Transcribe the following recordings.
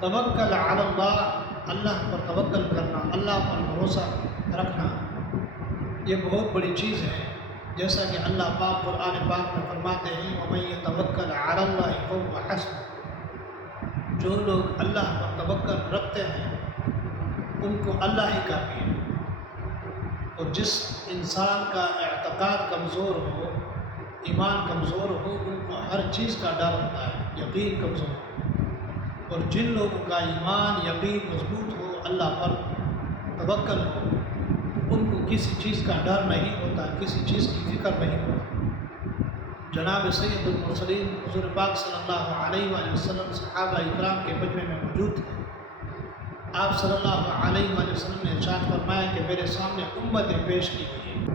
توکل علی اللہ، اللہ پر توکل کرنا، اللہ پر بھروسہ رکھنا، یہ بہت بڑی چیز ہے۔ جیسا کہ اللہ پاک قرآن پاک میں فرماتے ہیں وَمَن يَتَوَكَّلْ عَلَى اللَّهِ فَهُوَ حَسْبُهُ، جو لوگ اللہ پر توکل رکھتے ہیں ان کو اللہ ہی کافی ہے۔ اور جس انسان کا اعتقاد کمزور ہو، ایمان کمزور ہو، ان کو ہر چیز کا ڈر ہوتا ہے، یقین کمزور ہو۔ اور جن لوگوں کا ایمان یقین مضبوط ہو، اللہ پر توکل ہو، ان کو کسی چیز کا ڈر نہیں ہوتا، کسی چیز کی فکر نہیں ہوتی۔ جناب سید المرسلین حضور پاک صلی اللہ علیہ وآلہ وسلم صحابہ اکرام کے مجمع میں موجود تھے۔ آپ صلی اللہ علیہ وآلہ وسلم نے ارشاد فرمایا کہ میرے سامنے امتیں پیش کی گئی ہیں،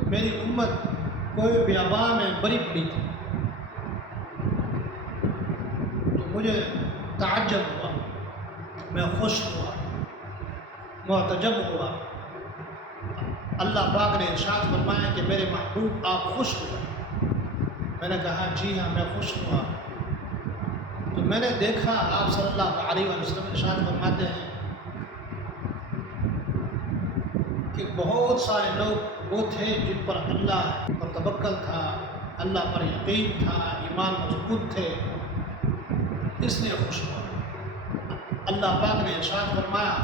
تو میری امت کوئی بیابان میں بری پڑی تھی، تو مجھے تعجب ہوا، میں خوش ہوا، معتجب ہوا۔ اللہ پاک نے ارشاد فرمایا کہ میرے محبوب آپ خوش ہوئے؟ میں نے کہا جی ہاں میں خوش ہوا۔ تو میں نے دیکھا آپ صلی اللہ علیہ وآلہ وسلم ارشاد فرماتے ہیں کہ بہت سارے لوگ وہ تھے جن پر اللہ پر توکل تھا، اللہ پر یقین تھا، ایمان مضبوط تھے، اس لیے خوش ہوا۔ اللہ پاک نے ارشاد فرمایا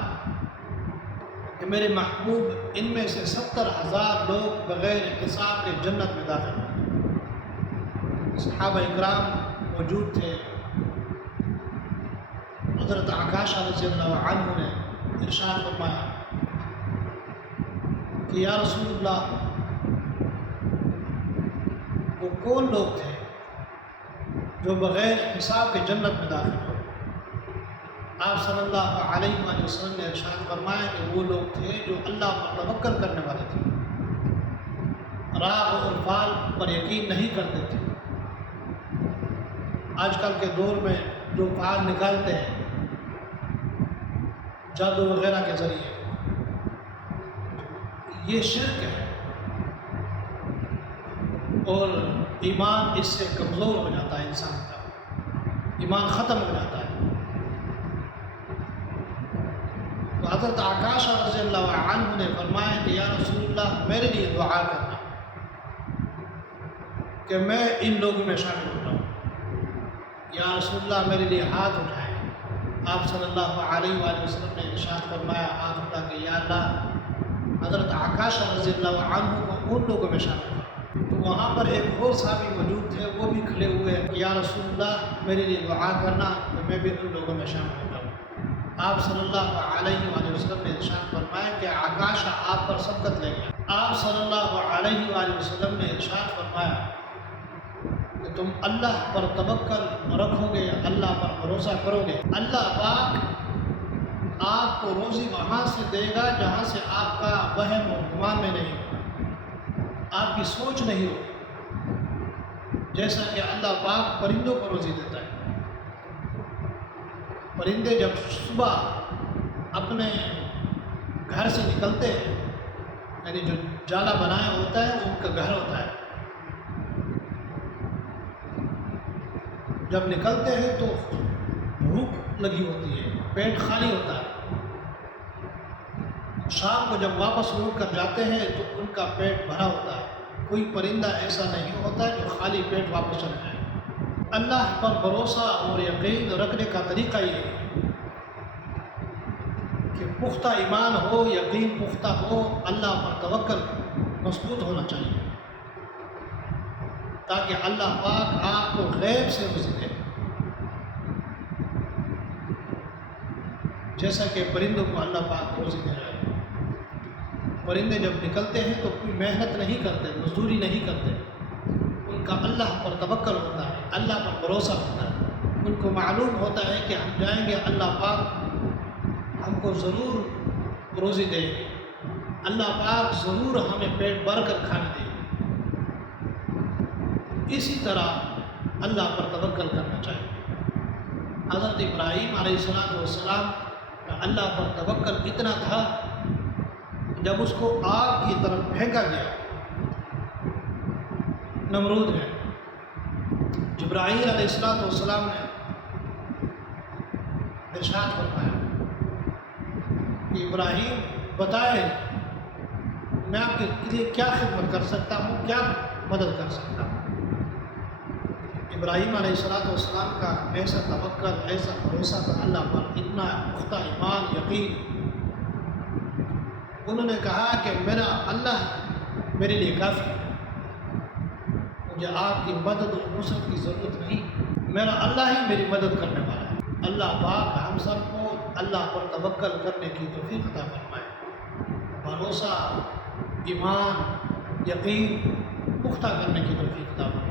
کہ میرے محبوب ان میں سے 70,000 لوگ بغیر حساب کے جنت میں داخل ہوں۔ صحابہ اکرام موجود تھے۔ حضرت عکاشہ رضی اللہ عنہ نے ارشاد فرمایا کہ یا رسول اللہ وہ کون لوگ تھے جو بغیر حساب کے جنت میں داخل ہوئے؟ آپ صلی اللہ علیہ وآلہ وسلم نے ارشاد فرمایا کہ وہ لوگ تھے جو اللہ پر توکل کرنے والے تھے، راہ و فال پر یقین نہیں کرتے تھے۔ آج کل کے دور میں جو فال نکالتے ہیں جادو وغیرہ کے ذریعے، یہ شرک ہے اور ایمان اس سے کمزور ہو جاتا ہے، انسان کا ایمان ختم ہو جاتا ہے۔ تو حضرت عکاشہ رضی اللہ عنہ نے فرمایا کہ یا رسول اللہ میرے لیے دعا کرنا کہ میں ان لوگوں میں شامل ہو جاؤں۔ یا رسول اللہ میرے لیے ہاتھ اٹھائیں۔ آپ صلی اللہ علیہ وآلہ وسلم نے ارشاد فرمایا ہاتھ اٹھا کہ یا اللہ حضرت عکاشہ رضی اللہ عنہ کو ان لوگوں میں شامل کر۔ تو وہاں پر ایک اور صحابی موجود تھے، وہ بھی کھڑے ہوئے کہ یا رسول اللہ میرے لیے دعا کرنا کہ میں بھی ان لوگوں میں شامل ہو جاؤں۔ آپ صلی اللہ علیہ وآلہ وسلم نے ارشاد فرمایا کہ عکاشہ آپ پر سبقت لے گیا۔ آپ صلی اللہ علیہ وآلہ وسلم نے ارشاد فرمایا کہ تم اللہ پر توکل رکھو گے، اللہ پر بھروسہ کرو گے، اللہ پاک آپ کو روزی وہاں سے دے گا جہاں سے آپ کا وہم و گمان میں نہیں ہوگا، آپ کی سوچ نہیں ہوگی۔ جیسا کہ اللہ پاک پرندوں کو روزی دیتا ہے، پرندے جب صبح اپنے گھر سے نکلتے ہیں، یعنی جو جالا بنایا ہوتا ہے ان کا گھر ہوتا ہے، جب نکلتے ہیں تو بھوک لگی ہوتی ہے، پیٹ خالی ہوتا ہے۔ شام کو جب واپس لوٹ کر جاتے ہیں تو ان کا پیٹ بھرا ہوتا ہے۔ کوئی پرندہ ایسا نہیں ہوتا جو خالی پیٹ واپس چلا جائے۔ اللہ پر بھروسہ اور یقین رکھنے کا طریقہ یہ ہے کہ پختہ ایمان ہو، یقین پختہ ہو، اللہ پر توکل مضبوط ہونا چاہیے تاکہ اللہ پاک آپ کو غیب سے روزی دے، جیسا کہ پرندوں کو اللہ پاک روزی دے رہا ہے۔ پرندے جب نکلتے ہیں تو کوئی محنت نہیں کرتے، مزدوری نہیں کرتے، ان کا اللہ پر توکل ہوتا ہے، اللہ پر بھروسہ ہوتا ہے۔ ان کو معلوم ہوتا ہے کہ ہم جائیں گے اللہ پاک ہم کو ضرور روزی دے گی، اللہ پاک ضرور ہمیں پیٹ بھر کر کھانے دے گی۔ اسی طرح اللہ پر توکل کرنا چاہیے۔ حضرت ابراہیم علیہ السلام کا اللہ پر توکل اتنا تھا جب اس کو آگ کی طرف پھینکا گیا نمرود نے، جبرائیل علیہ السلام نے ارشاد فرمایا کہ ابراہیم بتائیں میں آپ کے لیے کیا خدمت کر سکتا ہوں، کیا مدد کر سکتا ہوں۔ ابراہیم علیہ السلام کا ایسا توکل، ایسا بھروسہ تھا اللہ پر، اتنا پختہ ایمان، یقین، انہوں نے کہا کہ میرا اللہ میرے لیے کافی ہے، مجھے آپ کی مدد اور نصرت کی ضرورت نہیں، میرا اللہ ہی میری مدد کرنے والا ہے۔ اللہ پاک ہم سب کو اللہ پر توکل کرنے کی توفیق عطا فرمائے، بھروسہ، ایمان، یقین پختہ کرنے کی توفیق عطا فرمائے۔